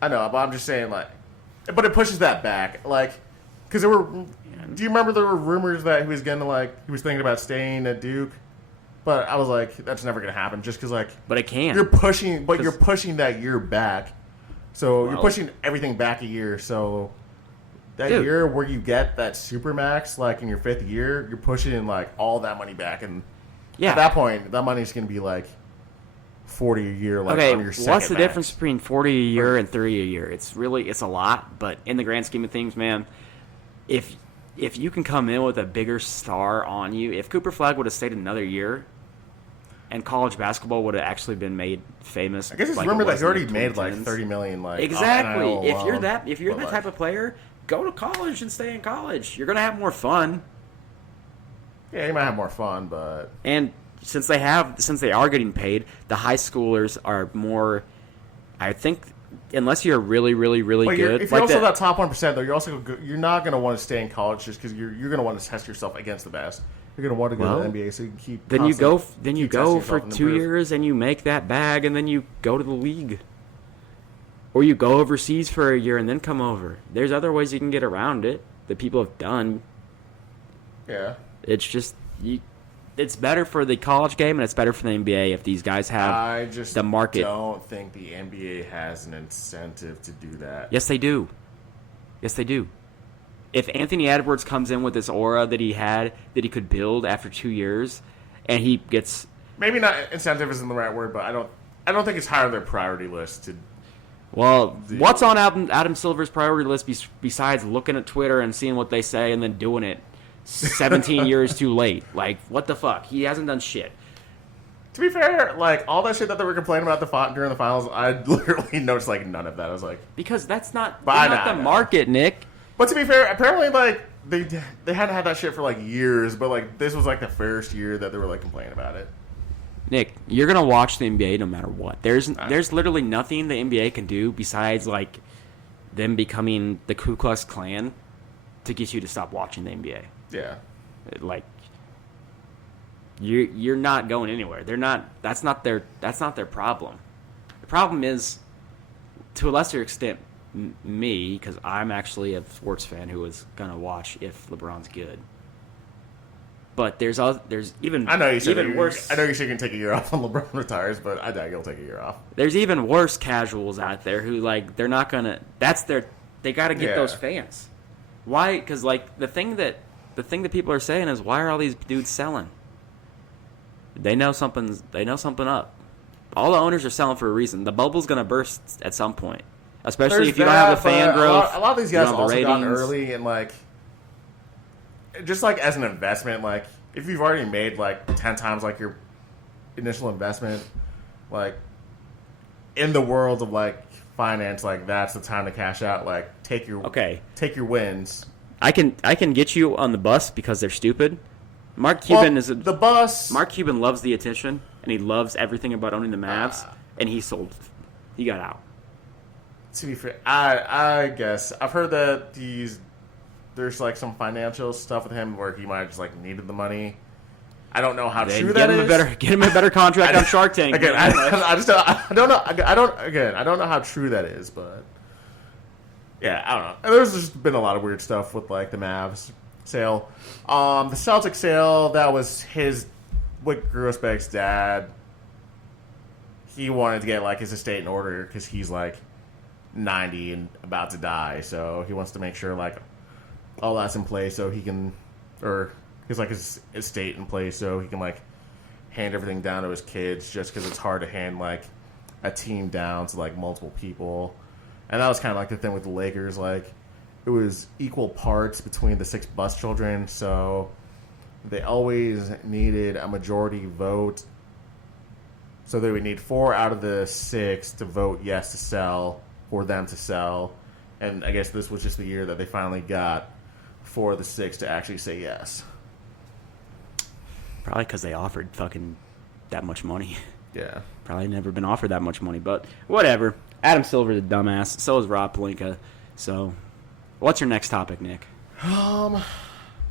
I know, but I'm just saying but it pushes that back, because there were. Do you remember there were rumors that he was gonna he was thinking about staying at Duke? But I was like, that's never gonna happen, just because But it can. You're pushing that year back, so you're pushing everything back a year. So that year where you get that supermax, in your fifth year, you're pushing all that money back, and at that point, that money's gonna be 40 a year. On your second what's the max. difference between 40 a year and 30 a year? It's a lot, but in the grand scheme of things, man, if you can come in with a bigger star on you, if Cooper Flagg would have stayed another year, and college basketball would have actually been made famous. I guess it's rumored that he already made $30 million. Exactly. If you're that type of player, go to college and stay in college. You're gonna have more fun. Yeah, you might have more fun, but since they are getting paid, the high schoolers are more. I think unless you're really, really, really good, if you're also that top 1%, though, you're not gonna want to stay in college just because you're gonna want to test yourself against the best. You're gonna want to go to the NBA so you can keep. Then you go for 2 years and you make that bag, and then you go to the league, or you go overseas for a year and then come over. There's other ways you can get around it that people have done. Yeah, it's just it's better for the college game and it's better for the NBA if these guys have the market. I don't think the NBA has an incentive to do that. Yes, they do. Yes, they do. If Anthony Edwards comes in with this aura that he could build after 2 years, and he gets maybe not incentive isn't the right word, but I don't think it's higher on their priority list to. Well, what's on Adam Silver's priority list besides looking at Twitter and seeing what they say and then doing it 17 years too late? What the fuck? He hasn't done shit. To be fair, all that shit that they were complaining about during the finals, I literally noticed none of that. I was because that's not the market, Nick. But to be fair, apparently they hadn't had that shit for years, but this was the first year that they were complaining about it. Nick, you're gonna watch the NBA no matter what. There's literally nothing the NBA can do besides them becoming the Ku Klux Klan to get you to stop watching the NBA. Yeah. You're not going anywhere. They're not. That's not their problem. The problem is, to a lesser extent, me, because I'm actually a sports fan who is gonna watch if LeBron's good. But there's even I know you said even worse. I know you can take a year off when LeBron retires, but I doubt you'll take a year off. There's even worse casuals out there who they're not gonna. They got to get those fans. Why? Because the thing that people are saying is, why are all these dudes selling? They know something's up. All the owners are selling for a reason. The bubble's gonna burst at some point. Especially if you don't have the fan growth. A lot of these guys also gotten early and just as an investment, if you've already made 10 times your initial investment, in the world of finance, that's the time to cash out. Take your wins. I can get you on the bus because they're stupid. Mark Cuban the bus. Mark Cuban loves the attention and he loves everything about owning the Mavs, and he got out. To be fair, I guess I've heard that there's some financial stuff with him where he might have just needed the money. I don't know how Then true that is. Get him a better contract on Shark Tank. Again, I just don't know. I don't know how true that is, but yeah, I don't know. And there's just been a lot of weird stuff with like the Mavs sale, the Celtics sale. That was Wick Grossbeck's dad. He wanted to get like his estate in order because he's like 90 and about to die, so he wants to make sure like all that's in place so he can, or he's like his estate in place so he can like hand everything down to his kids, just because it's hard to hand like a team down to like multiple people. And that was kind of like the thing with the Lakers, like it was equal parts between the 6 bus children, so they always needed a majority vote, so they would need 4 out of the 6 to vote yes to sell, for them to sell. And I guess this was just the year that they finally got 4 of the 6 to actually say yes. Probably because they offered fucking that much money. Yeah. Probably never been offered that much money, but whatever. Adam Silver, the dumbass. So is Rob Pelinka. So, what's your next topic, Nick? Okay,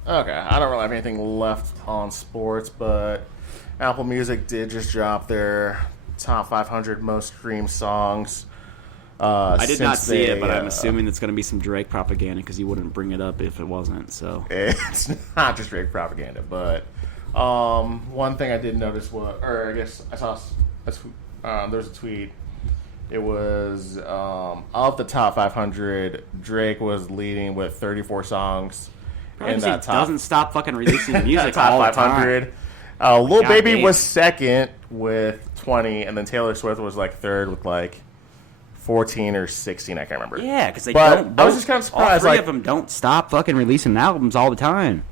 I don't really have anything left on sports, but Apple Music did just drop their top 500 most streamed songs. I did not see it, but I'm assuming it's going to be some Drake propaganda because he wouldn't bring it up if it wasn't. So it's not just Drake propaganda, but one thing I did notice was, or I guess I saw there's a tweet. It was of the top 500, Drake was leading with 34 songs. Probably in that top, doesn't stop fucking releasing music top all 500. The time. Lil Baby was second with 20, and then Taylor Swift was like third with like 14 or 16. I can't remember. Yeah, because they don't. I was just kind of surprised. All three of them don't stop fucking releasing albums all the time.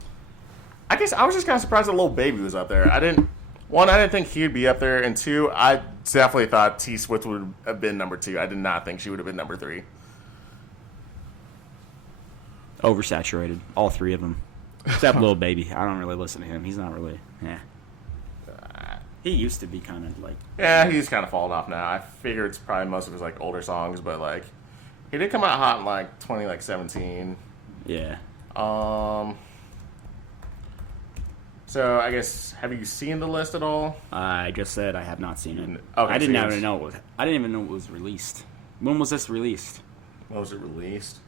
I guess I was just kind of surprised that Lil Baby was up there. I didn't think he'd be up there, and 2, I definitely thought T Swift would have been number 2. I did not think she would have been number 3. Oversaturated, all 3 of them, except Lil Baby. I don't really listen to him. He's not really. Yeah. He used to be kind of like. Yeah, he's kind of fallen off now. I figure it's probably most of his like older songs, but like he did come out hot in like 2017. Yeah. So I guess, have you seen the list at all? I just said I have not seen it. Okay, I didn't even know it was. I didn't even know it was released. When was this released? When was it released?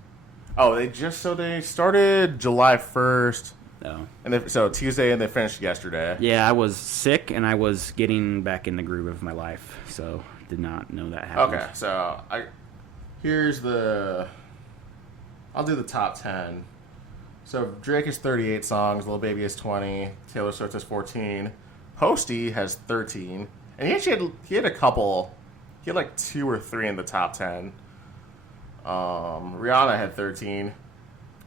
Oh, they started July 1st. Oh. And so Tuesday, and they finished yesterday. Yeah, I was sick and I was getting back in the groove of my life, so did not know that happened. Okay, so I'll do the top 10. So Drake has 38 songs, Lil Baby has 20, Taylor Swift has 14, Hosty has 13, and he had a couple. He had like 2 or 3 in the top 10. Rihanna had 13.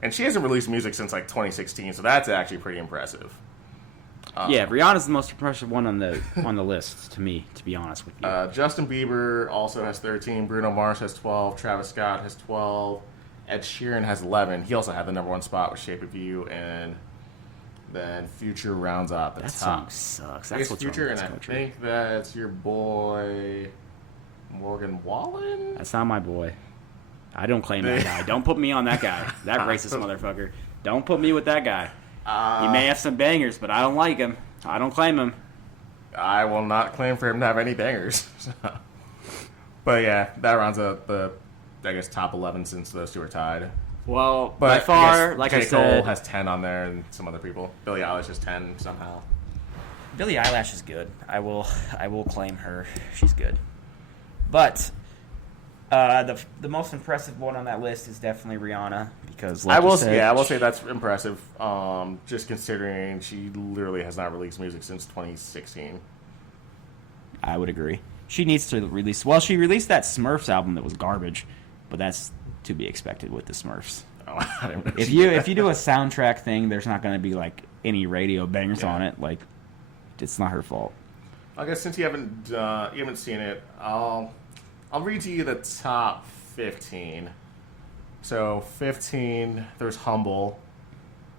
And she hasn't released music since like 2016, so that's actually pretty impressive. Yeah, Rihanna's the most impressive one on the list to me, to be honest with you. Justin Bieber also has 13. Bruno Mars has 12. Travis Scott has 12. Ed Sheeran has 11. He also had the number 1 spot with Shape of You, and then Future rounds out the that top. Song sucks. That's what's Future, and country. I think that's your boy Morgan Wallen. That's not my boy. I don't claim that guy. Don't put me on that guy. That racist motherfucker. Don't put me with that guy. He may have some bangers, but I don't like him. I don't claim him. I will not claim for him to have any bangers. But yeah, that rounds up the, I guess, top 11 since those 2 are tied. Well, But by far, like I J. Cole said, has 10 on there, and some other people. Billie Eilish has 10 somehow. Billie Eilish is good. I will claim her. She's good. But the most impressive one on that list is definitely Rihanna, because like I will said, say that's impressive. Just considering she literally has not released music since 2016. I would agree. She needs to release. Well, she released that Smurfs album that was garbage, but that's to be expected with the Smurfs. Oh, I didn't know if you do a soundtrack thing, there's not going to be like any radio bangers on it. Like, it's not her fault. I guess since you haven't seen it, I'll read to you the top 15. So 15, there's Humble.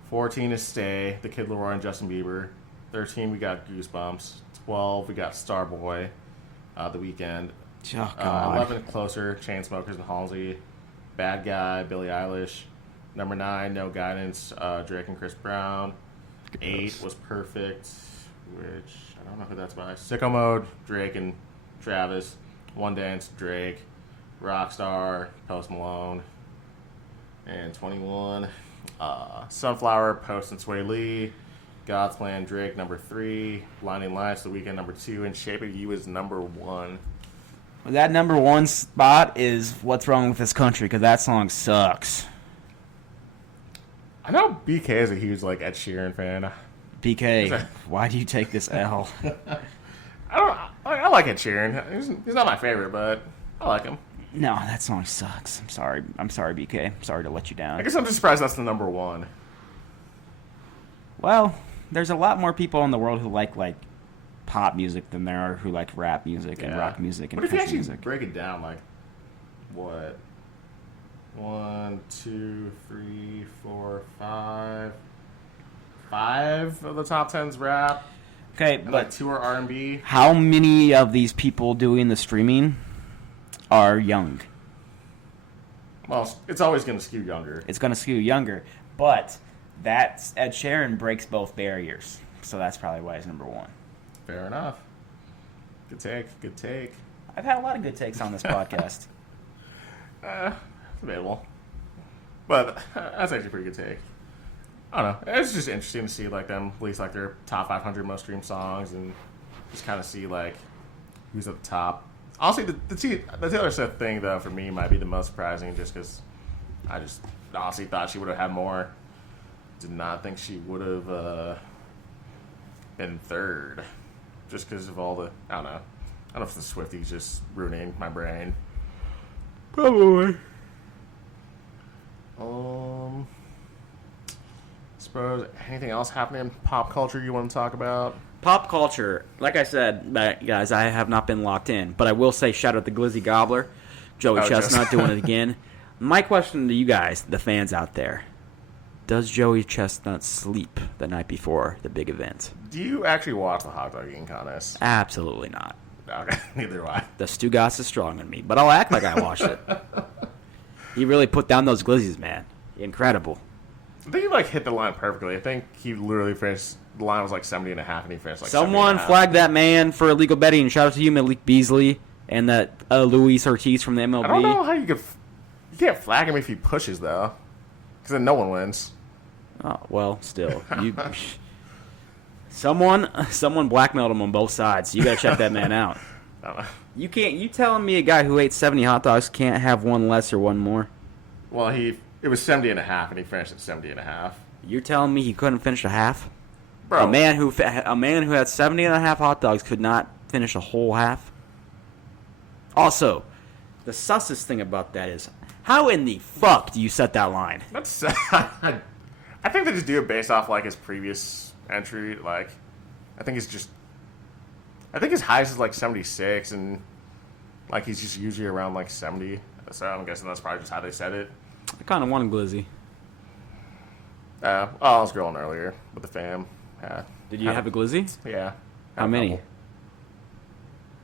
14 is Stay, The Kid Laroi and Justin Bieber. 13, we got Goosebumps. 12, we got Starboy, The Weeknd. Oh, God. 11, Closer, Chainsmokers and Halsey. Bad Guy, Billie Eilish. Number 9, No Guidance, Drake and Chris Brown. 8 was Perfect. which I don't know who that's by. Sicko Mode, Drake and Travis. One Dance, Drake. Rockstar, Post Malone. And 21. Sunflower, Post and Sway Lee. God's Plan, Drake, number 3. Blinding Lights, The Weeknd, number 2. And Shape of You is number 1. That number 1 spot is What's Wrong with This Country, because that song sucks. I know BK is a huge like Ed Sheeran fan. BK, why do you take this L? I like Ed Sheeran. He's not my favorite, but I like him. No, that song sucks. I'm sorry, BK. I'm sorry to let you down. I guess I'm just surprised that's the number 1. Well, there's a lot more people in the world who like pop music than there are who like rap music and rock music and country music. What if you actually music. break it down? Like, what? 1, 2, 3, 4, 5. 5 of the top 10's rap. Okay, And but like 2 are R&B. how many of these people doing the streaming are young? Well, it's always going to skew younger. It's going to skew younger, but that's Ed Sheeran breaks both barriers, so that's probably why he's number 1. Fair enough. Good take. Good take. I've had a lot of good takes on this podcast. It's debatable. But that's actually a pretty good take. I don't know. It's just interesting to see like them release like their top 500 most streamed songs and just kind of see like who's at the top. Honestly, the Taylor Swift thing though for me might be the most surprising, just because I just honestly thought she would have had more. Did not think she would have been third, just because of all the I don't know if the Swifties just ruining my brain. Probably. Suppose anything else happening in pop culture you want to talk about? Pop culture, like I said, guys, I have not been locked in, but I will say shout out to Glizzy Gobbler, Joey Chestnut doing it again. My question to you guys, the fans out there, does Joey Chestnut sleep the night before the big event? Do you actually watch the hot dog eating contest? Absolutely not. Okay, neither do I. The Stugas is strong in me, but I'll act like I watched it. He really put down those glizzies, man. Incredible. I think he like hit the line perfectly. I think he literally finished. The line was like 70.5, and he finished like. Someone flagged that man for illegal betting. Shout out to you, Malik Beasley, and that Luis Ortiz from the MLB. I don't know how you could. You can't flag him if he pushes though, because then no one wins. Oh well, still you. Someone blackmailed him on both sides. So you gotta check that man out. I don't know. You can't. You telling me a guy who ate 70 hot dogs can't have one less or one more? Well, it was 70.5, and he finished at 70.5. You're telling me he couldn't finish a half? Bro, A man who had 70 and a half hot dogs could not finish a whole half? Also, the sussest thing about that is, how in the fuck do you set that line? That's. I think they just do it based off like his previous entry. Like, I think his highest is like 76, and like he's just usually around like 70. So I'm guessing that's probably just how they set it. I kind of want a glizzy. I was grilling earlier with the fam. Did you have a glizzy? Yeah. How many?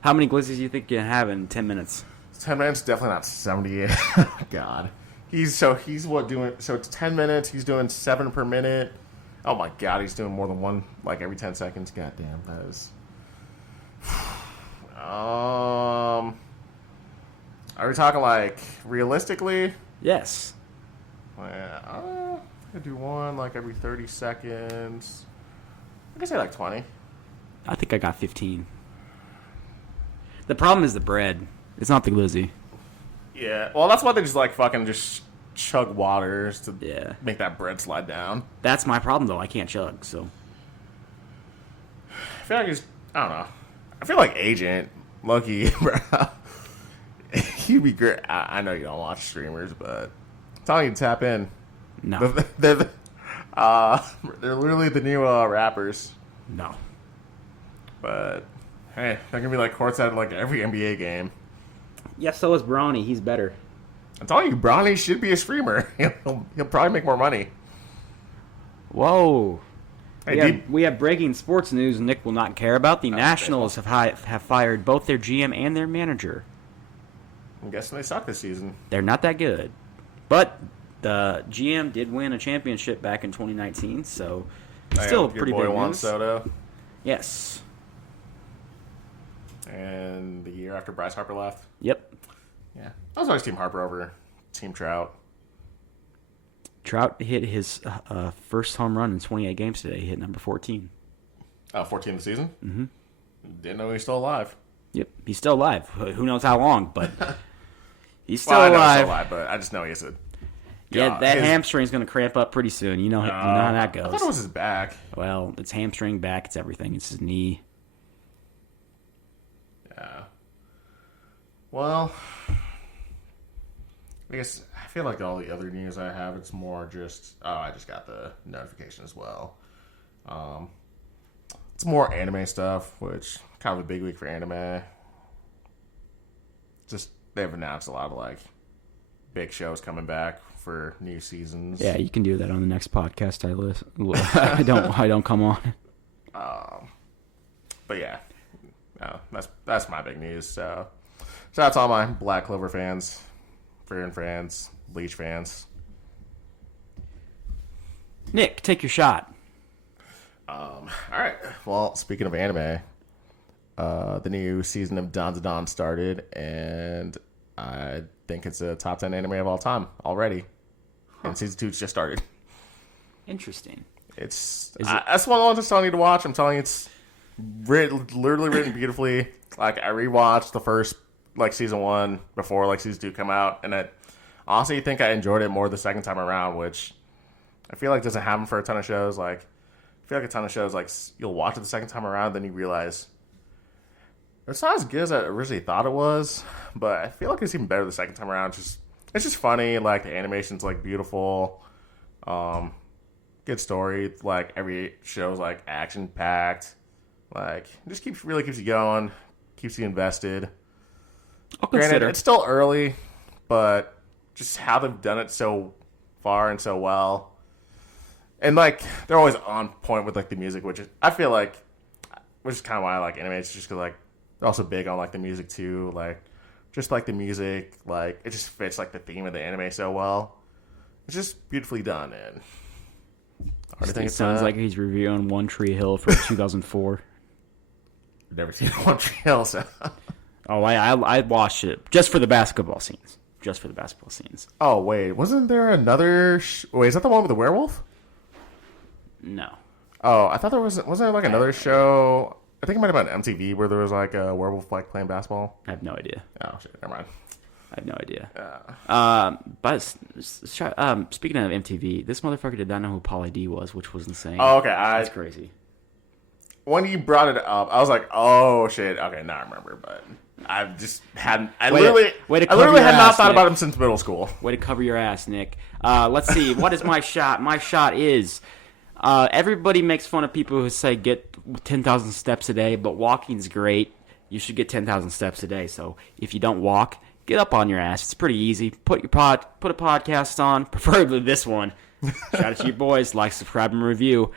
How many glizzies do you think you can have in 10 minutes? 10 minutes, definitely not 70. God. He's what doing? So it's 10 minutes. He's doing 7 per minute. Oh my God, he's doing more than one like every 10 seconds. God damn, that is. Are we talking like realistically? Yes. I do one like every 30 seconds. I could say like 20. I think I got 15. The problem is the bread. It's not the glizzy. Yeah, well, that's why they just like fucking just chug waters to Yeah. make that bread slide down. That's my problem, though. I can't chug, so. I feel like I don't know. I feel like Agent, Lucky, bro. He'd be great. I know you don't watch streamers, but I'm telling you to tap in. No. They're literally the new rappers. No. But hey, they're gonna be like courtside at like every NBA game. Yeah, so is Brawny. He's better. I'm telling you, Bronny should be a streamer. He'll probably make more money. Whoa. Hey, We have breaking sports news Nick will not care about. The Nationals have fired both their GM and their manager. I'm guessing they suck this season. They're not that good. But the GM did win a championship back in 2019, so still Your pretty boy big Juan news. Soto. Yes. And the year after Bryce Harper left. Yep. Yeah. I was always Team Harper over Team Trout. Trout hit his first home run in 28 games today. He hit number 14. 14 of the season? Mm-hmm. Didn't know he was still alive. Yep. He's still alive. Who knows how long, but he's still I know alive. he's still alive, but I just know he's a... Yeah, that hamstring's going to cramp up pretty soon. You know how that goes. I thought it was his back. Well, it's hamstring, back, it's everything. It's his knee. Yeah. Well, I guess I feel like all the other news I have, it's more just... Oh, I just got the notification as well. It's more anime stuff, which kind of a big week for anime. Just, they've announced a lot of, like, big shows coming back for new seasons. Yeah, you can do that on the next podcast I listen. I don't come on. But yeah, no, that's my big news. So that's all my Black Clover fans, Frieren fans, Bleach fans. Nick, take your shot. All right. Well, speaking of anime, the new season of Dandadan started, and I think it's a top 10 anime of all time already. And season 2 just started. Interesting. That's one of the ones I'm telling you to watch. I'm telling you, it's literally written beautifully. Like, I rewatched the first, like, season 1 before, like, season 2 come out, and I honestly think I enjoyed it more the second time around, which I feel like doesn't happen for a ton of shows. Like, I feel like a ton of shows, like, you'll watch it the second time around, then you realize it's not as good as I originally thought it was, but I feel like it's even better the second time around. It's just funny. Like, the animation's, like, beautiful. Good story. Like, every show's, like, action-packed. Like, it just really keeps you going. Keeps you invested. I'll consider. Granted, it's still early, but just how they've done it so far and so well. And, like, they're always on point with, like, the music, which is kind of why I like anime. It's just because, like, they're also big on, like, the music, too. Like, just like the music, like, it just fits, like, the theme of the anime so well. It's just beautifully done, and I think It sounds like he's reviewing One Tree Hill from 2004. I've never seen One Tree Hill, so... Oh, I watched it just for the basketball scenes. Oh, wait, wasn't there another... Wait, is that the one with the werewolf? No. Oh, I thought wasn't there, like, another show... I think it might have been MTV where there was, like, a werewolf, like, playing basketball. I have no idea. Oh, shit, never mind. I have no idea. Yeah. But speaking of MTV, this motherfucker did not know who Pauly D was, which was insane. Oh, okay. That's crazy. When you brought it up, I was like, oh, shit. Okay, now I remember, but I just hadn't... I Way to literally had not thought Nick. about him since middle school. Way to cover your ass, Nick. Let's see. What is my shot? My shot is... everybody makes fun of people who say get 10,000 steps a day, but walking's great. You should get 10,000 steps a day. So if you don't walk, get up on your ass. It's pretty easy. Put a podcast on, preferably this one. Shout out to you boys. Like, subscribe, and review.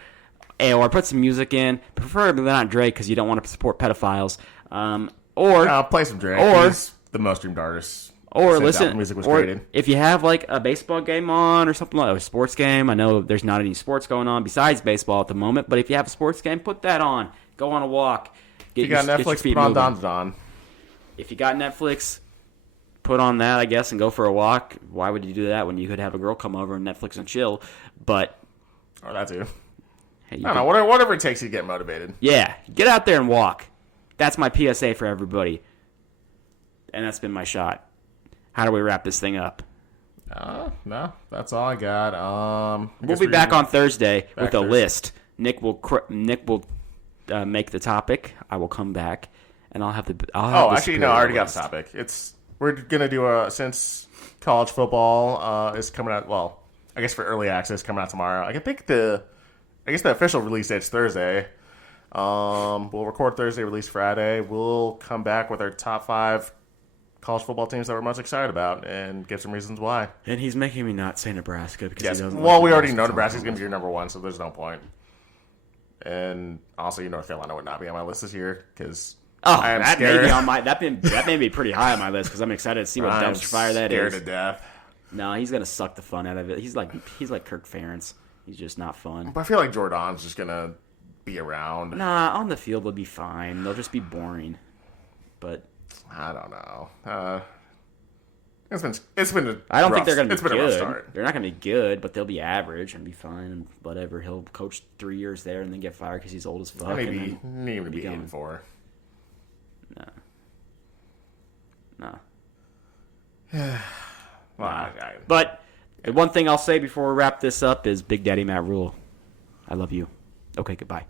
Or put some music in. Preferably not Drake because you don't want to support pedophiles. Or play some Drake. Or he's the most streamed artist. Or since listen, Apple Music was or created. if you have like a baseball game on or something like a sports game, I know there's not any sports going on besides baseball at the moment, but if you have a sports game, put that on. Go on a walk. If you got Netflix, put on Dandadan. If you got Netflix, put on that, I guess, and go for a walk. Why would you do that when you could have a girl come over and Netflix and chill? But Or that too. hey, I don't know, whatever it takes to get motivated. yeah, get out there and walk. That's my PSA for everybody. And that's been my shot. How do we wrap this thing up? No, that's all I got. We'll be back on Thursday with a Thursday. list. Nick will make the topic. I will come back, and I'll have the. I already got the topic. We're gonna do since college football is coming out. Well, I guess for early access coming out tomorrow. I think the official release date's Thursday. We'll record Thursday, release Friday. We'll come back with our top 5 college football teams that we're most excited about and give some reasons why. And he's making me not say Nebraska because Yes. he doesn't. Well, like we already know Nebraska. Nebraska's going to be your number 1, so there's no point. And also, North Carolina would not be on my list this year because I am that scared. may be on my that may be pretty high on my list because I'm excited to see what I'm dumpster fire that scared is. to death. No, he's gonna suck the fun out of it. He's like Kirk Ferentz. He's just not fun. But I feel like Jordan's just going to be around. Nah, on the field they'll be fine. They'll just be boring. But I don't know. It's been a I don't think rough- they're going to it's be been a rough good. start. They're not going to be good, but they'll be average and be fine and whatever. He'll coach 3 years there and then get fired because he's old as fuck. Maybe and need to be gone. 8-4. No. Well, But the one thing I'll say before we wrap this up is Big Daddy Matt Rule. I love you. Okay, goodbye.